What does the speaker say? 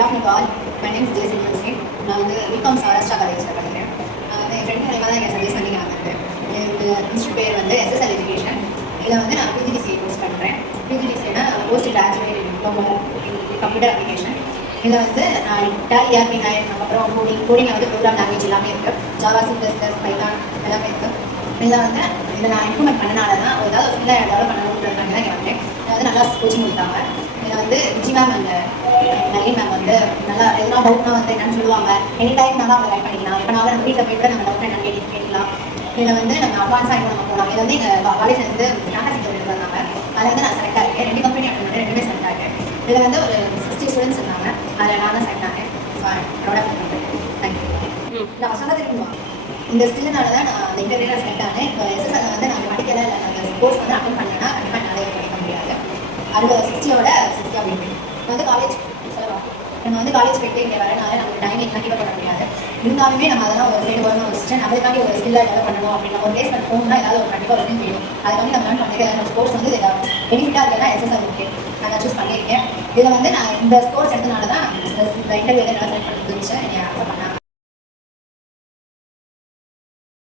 Good afternoon all. My name is Jason Hussain. நான் வந்து BCom Saurashtra காலேஜில் படிக்கிறேன். என் ஃப்ரெண்ட் மூலமாக தான் எங்கள் சஜஸ்ட் பண்ணி நான் வந்தேன். எங்கள் இன்ஸ்டியூட் பேர் வந்து SSL எஜுகேஷன். இதில் வந்து நான் PGDCA கோர்ஸ் பண்ணுறேன். PGDCA post graduate diploma computer application. இதில் வந்து டேலி ERP9 அப்புறம் கோடிங்கில் வந்து ப்ரோக்ராம் லாங்குவேஜ் எல்லாமே இருக்குது. ஜாவா, C++, பைத்தான் எல்லாமே இருக்குது. இதில் வந்து இதை நான் இம்ப்ரூவ்மெண்ட் பண்ணனால தான் ஏதாவது ஒரு ஃபீல்டாக டெவலப் பண்ணணுன்றதுக்காக தான் இங்கே வந்தேன். இதை வந்து நல்லா கோச்சிங் கொடுத்தாங்க. இதில் வந்து Viji ma'am and Nalin ma'am வந்து நல்லா எதனா டவுட்னா வந்து என்னன்னு சொல்லுவாங்க. எனி டைம் நல்லா அவங்க கைட் பண்ணிக்கலாம். இப்போ நான் நம்ம வீட்டில் போய்ட்டு நம்ம டவுட் என்னன்னு கேட்கலாம். இதில் வந்து நம்ம அட்வான்ஸாக இப்போ நம்ம போகலாம். இதை வந்து எங்கள் காலேஜில் வந்து கேம்பஸ் இன்டர்வியூ வந்தாங்க. அதில் வந்து நான் செலக்ட் ஆகிருக்கேன். 2 கம்பெனி அட்டன் பண்ணேன், 2மே செலக்ட் ஆகிட்டேன். இதில் வந்து ஒரு 60 ஸ்டூடெண்ட்ஸ் இருந்தாங்க. அதில் நான் தான் செலக்ட் ஆனேன். தேங்க்யூ. நான் சொன்னது இருக்குமா இந்த ஸ்கில்லுனால தான் நான் அந்த இன்டர்வியூவில் செலக்ட் ஆனேன். இப்போ SSL வந்து நான் படிக்கலை இல்லை அந்த கோர்ஸ் வந்து அட்டன் பண்ணேன்னா கண்டிப்பாக நிறைய படிக்க முடியாது. 60யோட 60 அப்படின்னு நான் வந்து காலேஜ் சொல்லலாம். நம்ம வந்து காலேஜ் போய்ட்டு இங்கே வரனால நமக்கு டைம் எல்லாம் கீழே பண்ண முடியாது. இருந்தாலுமே நம்ம அதெல்லாம் ஒரு சைடு வரணும் வச்சுட்டு நம்மளுக்காண்டி ஒரு ஸ்கில்லாக டெவலப் பண்ணணும் அப்படின்னு ஒரு பிளேஸ் போகணும்னா ஏதாவது ஒரு கண்டிப்பாக ஒரு ஸ்கில் வேணும். அதுக்காண்டி நம்ம லேர்ன் பண்ணிக்க ஸ்போர்ட்ஸ் வந்து பெனிஃபிட்டாக இருக்கிறதா SSL ஓகே நான் சூஸ் பண்ணியிருக்கேன். இதில் வந்து நான் இந்த ஸ்போர்ட்ஸ் எடுத்தனால தான் இந்த இன்டர்வியூவில் நல்லா செலக்ட் பண்ணி இருந்துச்சு. என்னை அக்செப்ட்